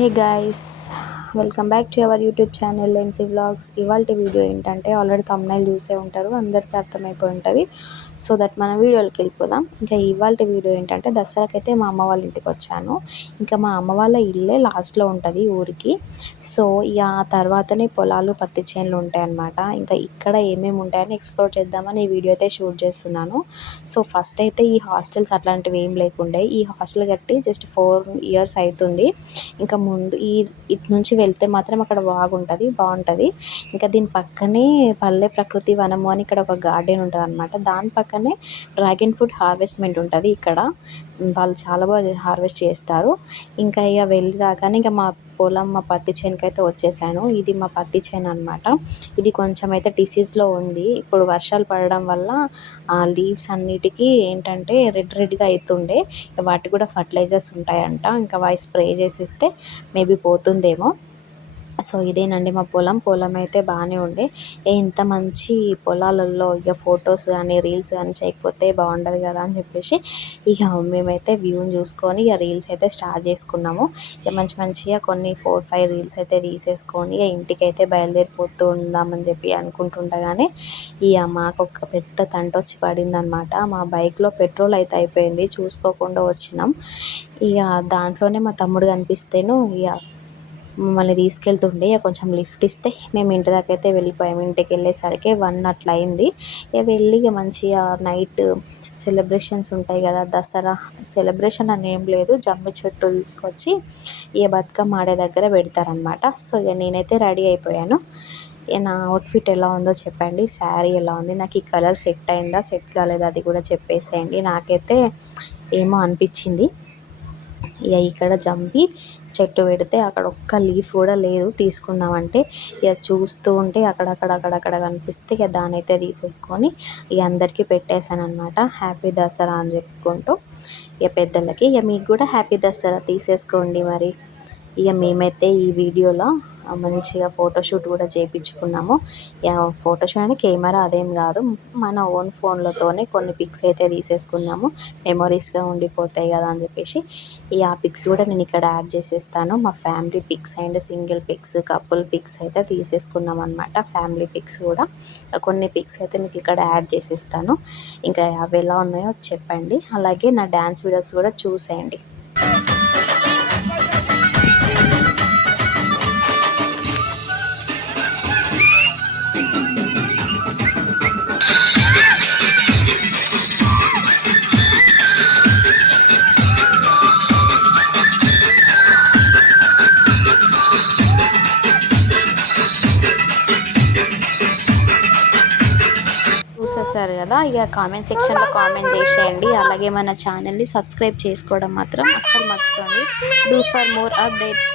Hey guys, welcome back to our YouTube channel Lency vlogs. ఇవాళ video ఏంటంటే already thumbnail చూసే ఉంటారు, అందరికీ అర్థమైపోయి ఉంటుంది. సో దట్ మన వీడియోకి వెళ్ళిపోదాం. ఇంకా ఇవాళ వీడియో ఏంటంటే దసరాకైతే మా అమ్మ వాళ్ళ ఇంటికి వచ్చాను. ఇంకా మా అమ్మ వాళ్ళ ఇల్లే లాస్ట్లో ఉంటుంది ఊరికి. సో ఇక ఆ తర్వాతనే పొలాలు పత్తి చేనులు ఉంటాయన్నమాట. ఇంకా ఇక్కడ ఏమేమి ఉంటాయని ఎక్స్ప్లోర్ చేద్దామని ఈ వీడియో అయితే షూట్ చేస్తున్నాను. సో ఫస్ట్ అయితే ఈ హాస్టల్స్ అట్లాంటివి ఏం లేకుండే. ఈ హాస్టల్ కట్టి జస్ట్ 4 years అవుతుంది. ఇంకా ముందు ఇటు నుంచి వెళ్తే మాత్రం అక్కడ బాగుంటుంది. ఇంకా దీని పక్కనే పల్లె ప్రకృతి వనము అని ఇక్కడ ఒక గార్డెన్ ఉంటుంది అనమాట. దాని పక్కనే డ్రాగన్ ఫ్రూట్ హార్వెస్ట్మెంట్ ఉంటుంది. ఇక్కడ వాళ్ళు చాలా బాగా హార్వెస్ట్ చేస్తారు. ఇంకా ఇక వెళ్ళి రాగానే ఇంకా మా పొలం, మా పత్తి చేనుకి అయితే వచ్చేసాను. ఇది మా పత్తి చేను అనమాట. ఇది కొంచెం అయితే డిసీజ్లో ఉంది. ఇప్పుడు వర్షాలు పడడం వల్ల ఆ లీవ్స్ అన్నిటికీ ఏంటంటే రెడ్గా అవుతుండే. వాటికి కూడా ఫర్టిలైజర్స్ ఉంటాయంట. ఇంకా వాటి స్ప్రే చేసిస్తే మేబీ పోతుందేమో. సో ఇదేనండి మా పొలం అయితే బాగానే ఉండే. ఇంత మంచి పొలాలలో ఇక ఫొటోస్ కానీ రీల్స్ కానీ చేయకపోతే బాగుండదు కదా అని చెప్పేసి ఇక మేమైతే వ్యూని చూసుకొని ఇక రీల్స్ అయితే స్టార్ట్ చేసుకున్నాము. ఇక మంచిగా కొన్ని 4-5 రీల్స్ అయితే తీసేసుకొని ఇక ఇంటికి అయితే బయలుదేరిపోతూ ఉందామని చెప్పి అనుకుంటుండగానే ఇక మాకు ఒక పెద్ద తంట వచ్చి పడిందనమాట. మా బైక్లో పెట్రోల్ అయితే అయిపోయింది, చూసుకోకుండా వచ్చినాం. ఇక దాంట్లోనే మా తమ్ముడు కనిపిస్తేను ఇక మమ్మల్ని తీసుకెళ్తుండే. కొంచెం లిఫ్ట్ ఇస్తే మేము ఇంటి దాకా అయితే వెళ్ళిపోయాము. ఇంటికి వెళ్ళేసరికి 1 అట్లా అయింది. ఇక వెళ్ళి ఇక మంచిగా నైట్ సెలబ్రేషన్స్ ఉంటాయి కదా, దసరా సెలబ్రేషన్ అని ఏం లేదు, జమ్మి చెట్టు తీసుకొచ్చి ఇక బతుకమ్మ ఆడే దగ్గర పెడతారనమాట. సో ఇక నేనైతే రెడీ అయిపోయాను. నా అవుట్ఫిట్ ఎలా ఉందో చెప్పండి, శారీ ఎలా ఉంది, నాకు ఈ కలర్ సెట్ అయిందా సెట్ కాలేదా అది కూడా చెప్పేసేయండి. నాకైతే ఏమో అనిపించింది. ఇక ఇక్కడ జంపి చెట్టు పెడితే అక్కడ ఒక్క లీఫ్ కూడా లేదు తీసుకుందామంటే. ఇక చూస్తూ ఉంటే అక్కడక్కడ కనిపిస్తే ఇక దాని అయితే తీసేసుకొని ఇక అందరికీ పెట్టేశాను అనమాట. హ్యాపీ దసరా అని చెప్పుకుంటూ ఇక పెద్దలకి. ఇక మీకు కూడా హ్యాపీ దసరా తీసేసుకోండి మరి. ఇక మేమైతే ఈ వీడియోలో మంచిగా ఫోటోషూట్ కూడా చేయించుకున్నాము. ఫోటోషూట్ అంటే కెమెరా అదేం కాదు, మన ఓన్ ఫోన్లతోనే కొన్ని పిక్స్ అయితే తీసేసుకున్నాము. మెమొరీస్గా ఉండిపోతాయి కదా అని చెప్పేసి ఆ పిక్స్ కూడా నేను ఇక్కడ యాడ్ చేసేస్తాను. మా family pics and single pics, couple pics అయితే తీసేసుకున్నాం అనమాట. ఫ్యామిలీ పిక్స్ కూడా కొన్ని పిక్స్ అయితే మీకు ఇక్కడ యాడ్ చేసేస్తాను. ఇంకా అవి ఎలా ఉన్నాయో చెప్పండి. అలాగే నా డ్యాన్స్ వీడియోస్ కూడా చూసేయండి. చూసేసారు కదా, ఇక కామెంట్ సెక్షన్లో కామెంట్ చేసేయండి. అలాగే మన ఛానల్ని సబ్స్క్రైబ్ చేసుకోవడం మాత్రం అస్సలు మర్చిపోండి. Do for more updates.